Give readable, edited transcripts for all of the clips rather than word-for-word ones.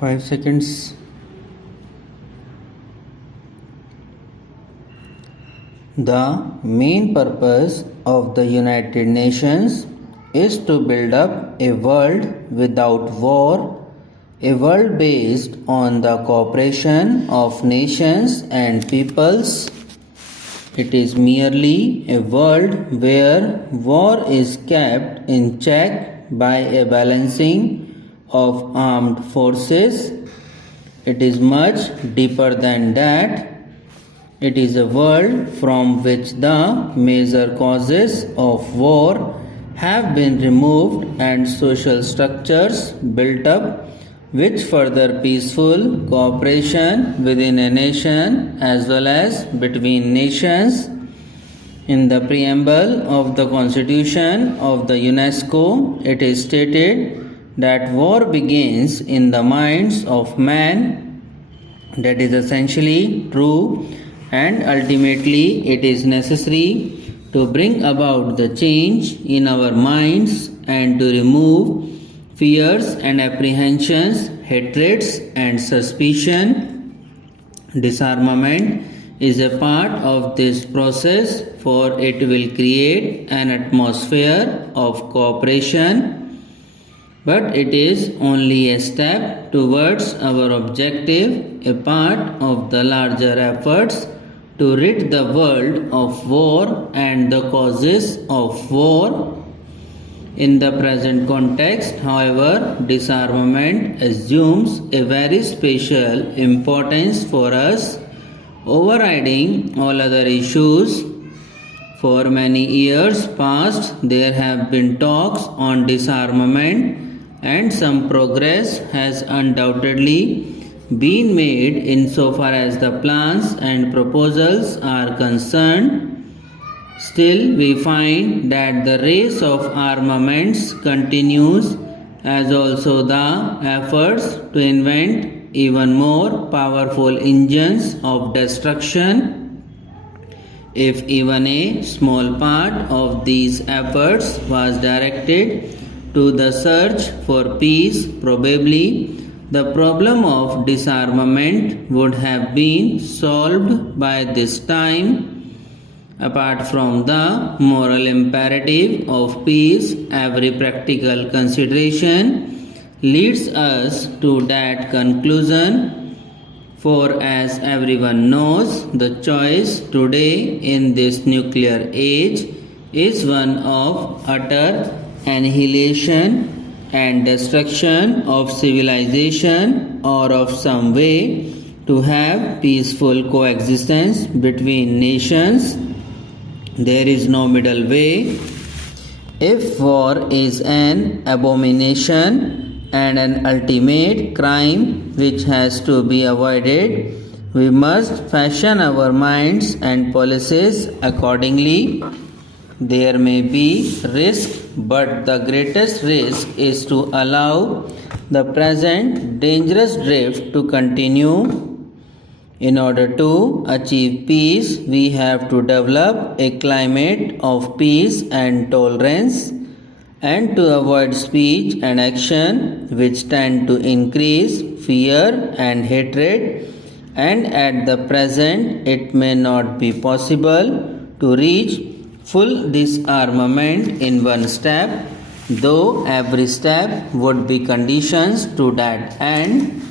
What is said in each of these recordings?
5 seconds. The main purpose of the United Nations is to build up a world without war, a world based on the cooperation of nations and peoples. It is merely a world where war is kept in check by a balancing of armed forces. It is much deeper than that. It is a world from which the major causes of war have been removed and social structures built up which further peaceful cooperation within a nation as well as between nations. In the preamble of the Constitution of the UNESCO, it is stated that war begins in the minds of man. That is essentially true, and ultimately it is necessary to bring about the change in our minds and to remove fears and apprehensions, hatreds and suspicion. Disarmament is a part of this process, for it will create an atmosphere of cooperation. But it is only a step towards our objective, a part of the larger efforts to rid the world of war and the causes of war. In the present context, however, disarmament assumes a very special importance for us, overriding all other issues. For many years past, there have been talks on disarmament, and some progress has undoubtedly been made insofar as the plans and proposals are concerned. Still, we find that the race of armaments continues, as also the efforts to invent even more powerful engines of destruction. If even a small part of these efforts was directed to the search for peace, probably the problem of disarmament would have been solved by this time. Apart from the moral imperative of peace, every practical consideration leads us to that conclusion. For as everyone knows, the choice today in this nuclear age is one of utter annihilation and destruction of civilization, or of some way to have peaceful coexistence between nations. There is no middle way. If war is an abomination and an ultimate crime which has to be avoided, we must fashion our minds and policies accordingly. There may be risk, but the greatest risk is to allow the present dangerous drift to continue. In order to achieve peace, we have to develop a climate of peace and tolerance, and to avoid speech and action which tend to increase fear and hatred. And at the present, it may not be possible to reach full disarmament in one step, though every step would be conditions to that end.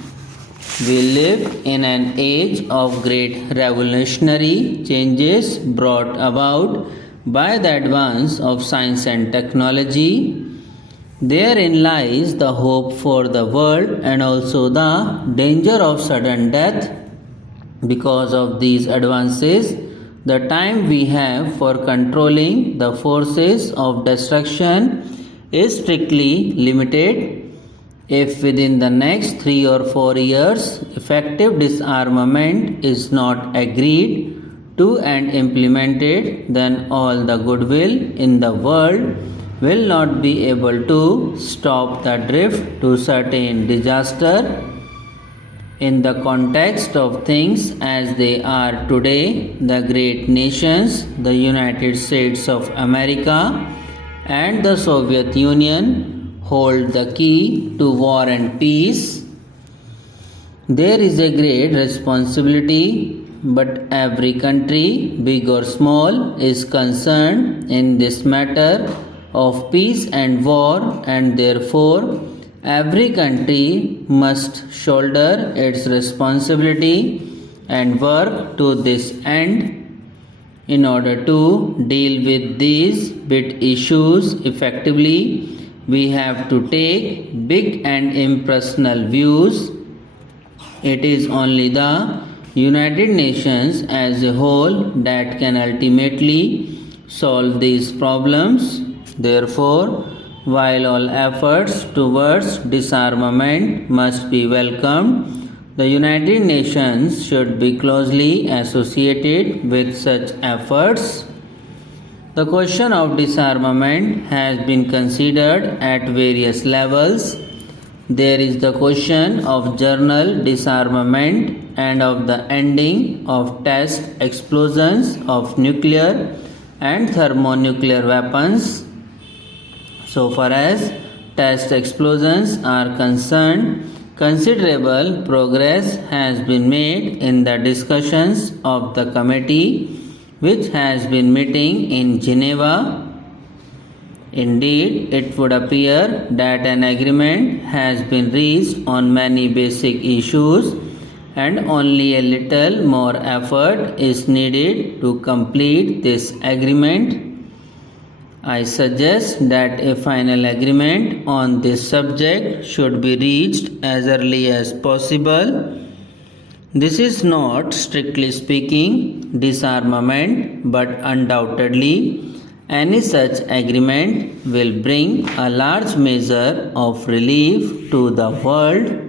We live in an age of great revolutionary changes brought about by the advance of science and technology. Therein lies the hope for the world and also the danger of sudden death. Because of these advances, the time we have for controlling the forces of destruction is strictly limited. If within the next 3 or 4 years effective disarmament is not agreed to and implemented, then all the goodwill in the world will not be able to stop the drift to certain disaster. In the context of things as they are today, the great nations, the United States of America and the Soviet Union, hold the key to war and peace. There is a great responsibility, but every country, big or small, is concerned in this matter of peace and war, and therefore every country must shoulder its responsibility and work to this end. In order to deal with these big issues effectively, we have to take big and impersonal views. It is only the United Nations as a whole that can ultimately solve these problems. Therefore, while all efforts towards disarmament must be welcomed, the United Nations should be closely associated with such efforts. The question of disarmament has been considered at various levels. There is the question of general disarmament and of the ending of test explosions of nuclear and thermonuclear weapons. So far as test explosions are concerned, considerable progress has been made in the discussions of the committee which has been meeting in Geneva. Indeed, it would appear that an agreement has been reached on many basic issues, and only a little more effort is needed to complete this agreement. I suggest that a final agreement on this subject should be reached as early as possible. This is not, strictly speaking, disarmament, but undoubtedly any such agreement will bring a large measure of relief to the world.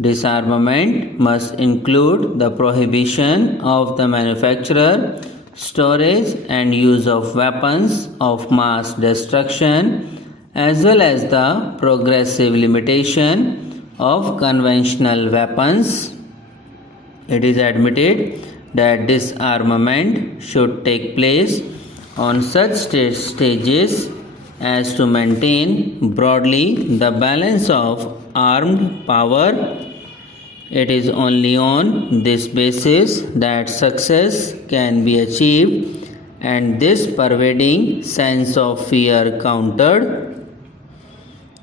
Disarmament must include the prohibition of the manufacture, storage and use of weapons of mass destruction, as well as the progressive limitation of conventional weapons. It is admitted that disarmament should take place on such stages as to maintain broadly the balance of armed power. It is only on this basis that success can be achieved and this pervading sense of fear countered.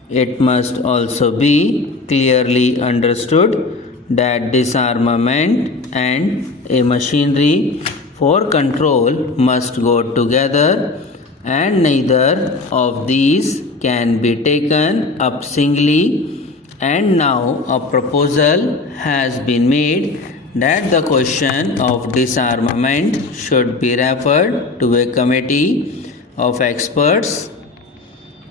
It must also be clearly understood that disarmament and a machinery for control must go together, and neither of these can be taken up singly. And now a proposal has been made that the question of disarmament should be referred to a committee of experts.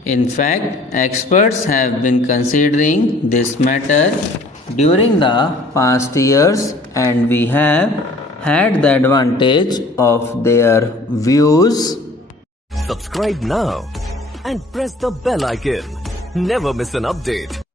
In fact, experts have been considering this matter during the past years, and we have had the advantage of their views. Subscribe now and press the bell icon. Never miss an update.